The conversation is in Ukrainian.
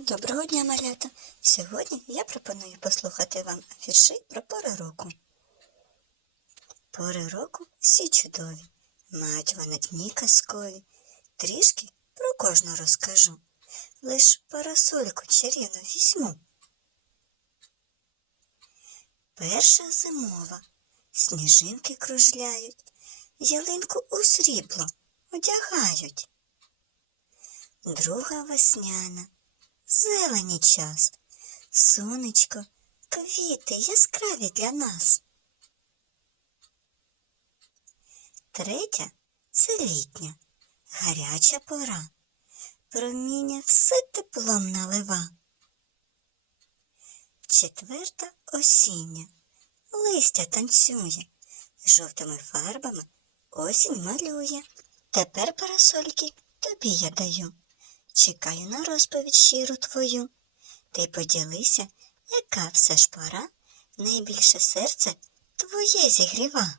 Доброго дня, малята! Сьогодні я пропоную послухати вам вірші про пори року. Пори року всі чудові, мають вони дні казкові. Трішки про кожну розкажу. Лиш парасольку чарівну візьму. Перша зимова, сніжинки кружляють, ялинку у срібло одягають. Друга весняна, зелені час, сонечко, квіти яскраві для нас. Третя це літня, гаряча пора, проміння все теплом налива. Четверта осіння, листя танцює, жовтими фарбами осінь малює. Тепер парасольки тобі я даю. Чекаю на розповідь щиру твою. Ти поділися, яка все ж пора найбільше серце твоє зігріва.